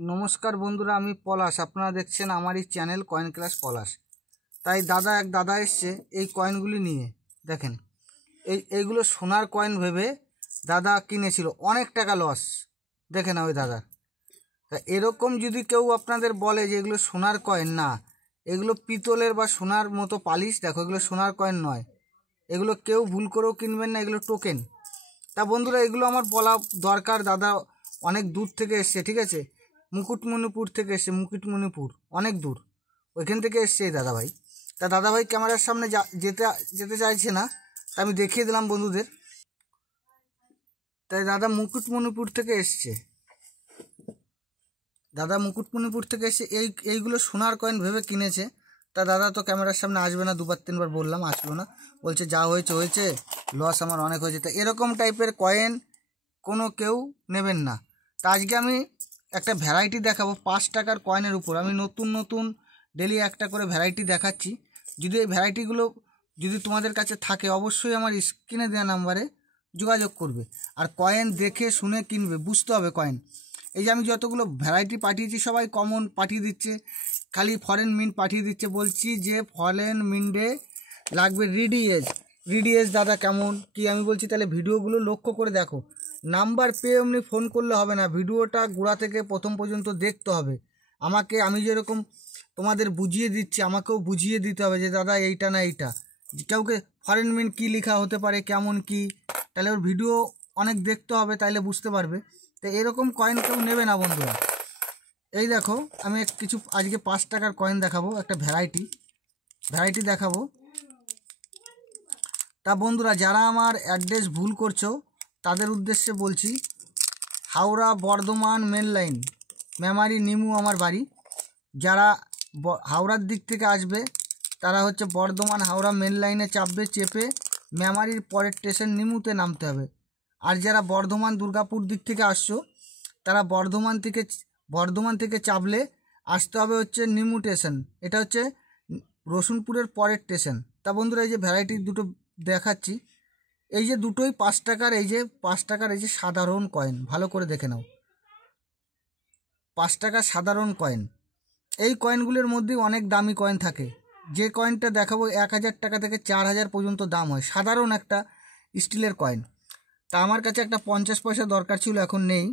নমস্কার বন্ধুরা, আমি পলাশ। আপনারা দেখছেন আমারই চ্যানেল কয়েন ক্লাস পলাশ। তাই এক দাদা এসছে এই কয়েনগুলি নিয়ে। দেখেন, এইগুলো সোনার কয়েন ভেবে দাদা কিনেছিল, অনেক টাকা লস। দেখে না ওই দাদার। তা এরকম যদি কেউ আপনাদের বলে যে এগুলো সোনার কয়েন, না, এগুলো পিতলের বা সোনার মতো পালিশ। দেখো, এগুলো সোনার কয়েন নয়, এগুলো কেউ ভুল করেও কিনবেন না, এগুলো টোকেন। তা বন্ধুরা, এগুলো আমার বলা দরকার। দাদা অনেক দূর থেকে এসছে, ঠিক আছে, মুকুটমণিপুর থেকে এসছে। মুকুটমণিপুর অনেক দূর, ওইখান থেকে এসছে এই দাদাভাই। তা দাদাভাই ক্যামেরার সামনে যেতে চাইছে না, তা আমি দেখিয়ে দিলাম বন্ধুদের। তাই দাদা মুকুটমণিপুর থেকে এসছে। দাদা মুকুটমণিপুর থেকে এসে এইগুলো সোনার কয়েন ভেবে কিনেছে। তা দাদা তো ক্যামেরার সামনে আসবে না, দুবার তিনবার বললাম, আসলো না। বলছে যা হয়েছে লস আমার অনেক হয়েছে। তা এরকম টাইপের কয়েন কোনো কেউ নেবেন না। তা আজকে আমি একটা ভ্যারাইটি দেখাবো 5 টাকার কয়েনের উপর। আমি নতুন ডেলি একটা করে ভ্যারাইটি দেখাচ্ছি। যদি এই ভ্যারাইটিগুলো যদি তোমাদের কাছে থাকে, অবশ্যই আমার স্ক্রিনে দেওয়া নাম্বারে যোগাযোগ করবে। আর কয়েন দেখে শুনে কিনবে, বুঝতে হবে কয়েন। এই যে আমি যতগুলো ভ্যারাইটি পাঠিয়েছি সবাই কমন পাঠিয়ে দিচ্ছে, খালি ফরেন মিন্ট পাঠিয়ে দিচ্ছে। বলছি যে ফরেন মিন্টে লাগবে রিডিএস দাদা কেমন কি। আমি বলছি তাহলে ভিডিওগুলো লক্ষ্য করে দেখো, নাম্বার পেয়ে এমনি ফোন করলে হবে না, ভিডিওটা গোড়া থেকে প্রথম পর্যন্ত দেখতে হবে। আমি যেরকম তোমাদের বুঝিয়ে দিচ্ছি, আমাকেও বুঝিয়ে দিতে হবে যে দাদা এইটা না এইটা। কাউকে ফরেন মিন্ট কী লেখা হতে পারে, কেমন কি, তাহলে ওর ভিডিও অনেক দেখতে হবে, তাইলে বুঝতে পারবে। তো এরকম কয়েন কেউ নেবে না বন্ধুরা। এই দেখো, আমি কিছু আজকে 5 টাকার কয়েন দেখাবো, একটা ভ্যারাইটি দেখাবো। তা বন্ধুরা, যারা আমার অ্যাড্রেস ভুল করছো তাদের উদ্দেশ্যে বলছি, হাওড়া বর্ধমান মেন লাইন, মেমারি নিমু আমার বাড়ি। যারা হাওড়ার দিক থেকে আসবে তারা হচ্ছে বর্ধমান হাওড়া মেন লাইনে চাপবে, চেপে মেমারির পরের স্টেশন নিমুতে নামতে হবে। আর যারা বর্ধমান দুর্গাপুর দিক থেকে আসছো তারা বর্ধমান থেকে চাপলে আসতে হবে হচ্ছে নিমু স্টেশন, এটা হচ্ছে রসুনপুরের পরের স্টেশন। তা বন্ধুরা, এই যে ভ্যারাইটি দুটো দেখাচ্ছি, এই যে দুটোই 5 টাকার, এই যে 5 টাকার এই যে সাধারণ কয়েন, ভালো করে দেখে নাও, 5 টাকার সাধারণ কয়েন। এই কয়েনগুলোর মধ্যেই অনেক দামি কয়েন থাকে। যে কয়েনটা দেখাবো 1000 টাকা থেকে 4000 পর্যন্ত দাম হয়, সাধারণ একটা স্টিলের কয়েন। তা আমার কাছে একটা 50 পয়সা দরকার ছিল, এখন নেই।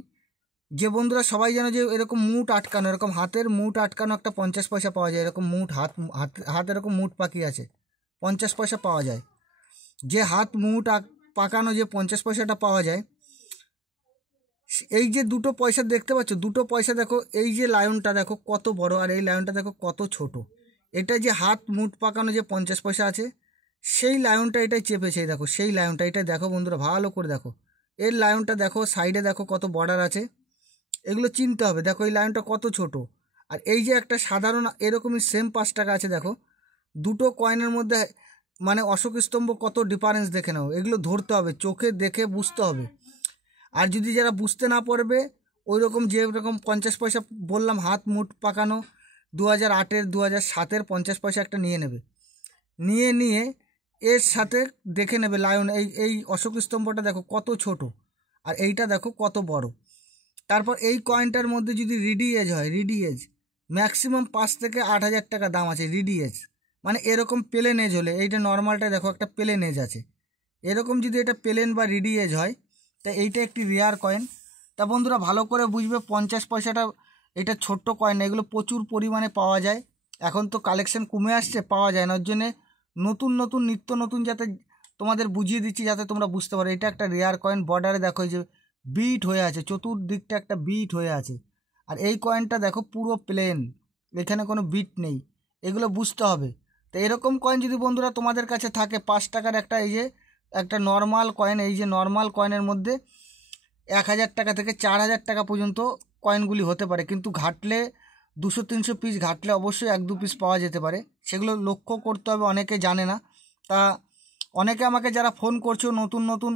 যে বন্ধুরা সবাই জানো যে এরকম মুঠ আটকানো, এরকম হাতের মুঠ আটকানো একটা 50 পয়সা পাওয়া যায়, এরকম মুঠ হাত এরকম মুঠ পাকি আছে, 50 পয়সা পাওয়া যায়। যে হাত মুঠ পাকানো যে 50 পয়সাটা পাওয়া যায়, এই যে দুটো পয়সা দেখতে পাচ্ছ, দুটো পয়সা দেখো, এই যে লায়নটা দেখো কত বড়, আর এই লায়নটা দেখো কত ছোট। এটা যে হাত মুঠ পাকানো যে 50 পয়সা আছে, সেই লায়নটা এটাই চেপেছে। দেখো সেই লায়নটা, এটা দেখো বন্ধুরা, ভালো করে দেখো, এর লায়নটা দেখো, সাইডে দেখো কত বর্ডার আছে, এগুলো চিনতে হবে। দেখো এই লায়নটা কত ছোট। আর এই যে একটা সাধারণ এরকমই সেম 5 টাকা আছে, দেখো দুটো কয়েনের মধ্যে মানে অশোক স্তম্ভ কত ডিফারেন্স দেখে নাও। এগুলো ধরতে হবে, চোখে দেখে বুঝতে হবে। আর যদি যারা বুঝতে না পারবে, ওই রকম যেরকম 50 পয়সা বললাম হাত মুঠ পাকানো, 2008-এর 2007-এর 50 পয়সা একটা নিয়ে এর সাথে দেখে নেবে লায়ন, এই অশোক স্তম্ভটা দেখো কত ছোট, আর এইটা দেখো কত বড়। তারপর এই কয়েনটার মধ্যে যদি রিডিএজ হয়, রিডিএজ ম্যাক্সিমাম 5 থেকে 8,000 টাকা দাম আছে রিডিএজ। মানে এরকম প্লেন এজ হলে, এইটা নর্মালটা দেখো একটা প্লেন এজ আছে, এরকম যদি এটা প্লেন বা রিডিএজ হয়, তা এইটা একটি রেয়ার কয়েন। তা বন্ধুরা ভালো করে বুঝবে, 50 পয়সাটা এটা ছোট্ট কয়েন, এগুলো প্রচুর পরিমাণে পাওয়া যায়। এখন তো কালেকশন কমে আসছে, পাওয়া যায় না, ওর জন্যে নিত্য নতুন যাতে তোমাদের বুঝিয়ে দিচ্ছি, যাতে তোমরা বুঝতে পারো। এটা একটা রেয়ার কয়েন, বর্ডারে দেখো এই যে বিট হয়ে আছে, চতুর্দিকটা একটা বিট হয়ে আছে। আর এই কয়েনটা দেখো পুরো প্লেন, এখানে কোনো বিট নেই, এগুলো বুঝতে হবে। তো এরকম কয়েন যদি বন্ধুরা তোমাদের কাছে থাকে, 5 টাকার এই যে একটা নর্মাল কয়েন, এই যে নর্মাল কয়েনের মধ্যে 1000 টাকা থেকে 4000 টাকা পর্যন্ত কয়েনগুলি হতে পারে। কিন্তু ঘাটলে 200-300 পিস ঘাটলে অবশ্যই 1-2 পিস পাওয়া যেতে পারে, সেগুলো লক্ষ্য করতে হবে, অনেকে জানে না। তা অনেকে আমাকে যারা ফোন করছো নতুন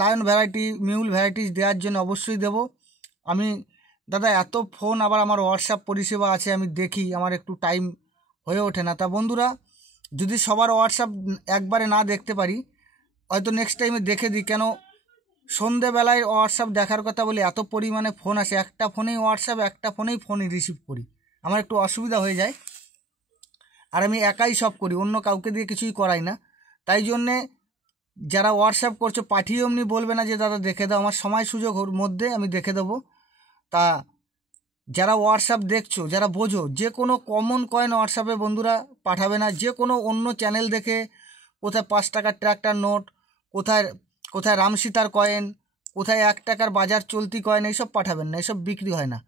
লায়ন ভ্যারাইটি, মিউল ভ্যারাইটিস দেওয়ার জন্য, অবশ্যই দেব আমি। দাদা এত ফোন, আবার আমার হোয়াটসঅ্যাপ পরিষেবা আছে, আমি দেখি, আমার একটু টাইম হয়ে ওঠে না। তা বন্ধুরা, যদি সবার হোয়াটসঅ্যাপ একবারে না দেখতে পারি, হয়তো নেক্সট টাইমে দেখে দিই। কেন সন্ধেবেলায় হোয়াটসঅ্যাপ দেখার কথা বলি, এত পরিমাণে ফোন আসে, একটা ফোনেই হোয়াটসঅ্যাপ, একটা ফোনেই ফোন রিসিভ করি, আমার একটু অসুবিধা হয়ে যায়। আর আমি একাই সব করি, অন্য কাউকে দিয়ে কিছুই করাই না। তাই জন্যে যারা হোয়াটসঅ্যাপ করছো পাঠিয়ে এমনি বলবে না যে দাদা দেখে দাও, আমার সময় সুযোগ মধ্যে আমি দেখে দেবো। তা যারা হোয়াটসঅ্যাপ দেখছো, যারা বোঝো, যে কোনো কমন কয়েন হোয়াটসঅ্যাপে বন্ধুরা পাঠাবে না। যে কোনো অন্য চ্যানেল দেখে কোথায় 5 টাকার ট্র্যাক্টর নোট, কোথায় কোথায় রামসীতার কয়েন, কোথায় 1 টাকার বাজার চলতি কয়েন, এইসব পাঠাবেন না, এসব বিক্রি হয় না।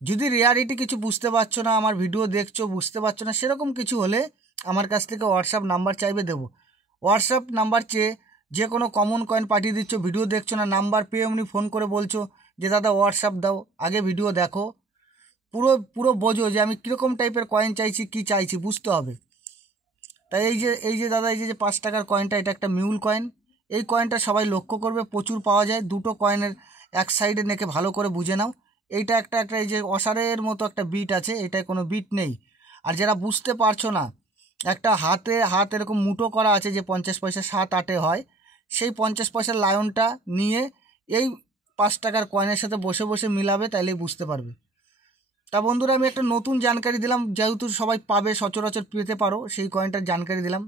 যদি রিয়ালিটি কিছু বুঝতে পারছো না, আমার ভিডিও দেখছো বুঝতে পারছো না, সেরকম কিছু হলে আমার কাছ থেকে হোয়াটসঅ্যাপ নাম্বার চাইবে, দেবো। হোয়াটসঅ্যাপ নাম্বার চেয়ে যে কোনো কমন কয়েন পাঠিয়ে দিচ্ছ, ভিডিও দেখছো না, নাম্বার পেয়ে এমনি ফোন করে বলছো যে দাদা হোয়াটসঅ্যাপ দাও, আগে ভিডিও দেখো, পুরো পুরো বোঝো যে আমি কীরকম টাইপের কয়েন চাইছি, কি চাইছি বুঝতে হবে। তাই এই যে দাদা, এই যে 5 টাকার কয়েনটা, এটা একটা মিউল কয়েন। এই কয়েনটা সবাই লক্ষ্য করবে, প্রচুর পাওয়া যায়। দুটো কয়েনের এক সাইডে নেকে ভালো করে বুঝে নাও। এইটা একটা একটা এই যে অসারের মতো একটা বিট আছে, এটায় কোনো বিট নেই। আর যারা বুঝতে পারছো না, একটা হাত এরকম মুঠো করা আছে, যে 50 পয়সা 7-8 হয়, সেই 50 পয়সার লায়নটা নিয়ে এই 5 টাকার কয়েনের সাথে বসে বসে মিলাবে, তাইলেই বুঝতে পারবে। তা বন্ধুরা, আমি একটা নতুন জানকারি দিলাম, যেহেতু সবাই পাবে, সচরাচর পেতে পারো, সেই কয়েনটার জানকারি দিলাম।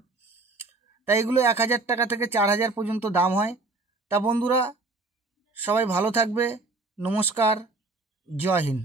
তাই এগুলো 1,000 টাকা থেকে 4,000 পর্যন্ত দাম হয়। তা বন্ধুরা, সবাই ভালো থাকবে। নমস্কার, জয় হিন্দ।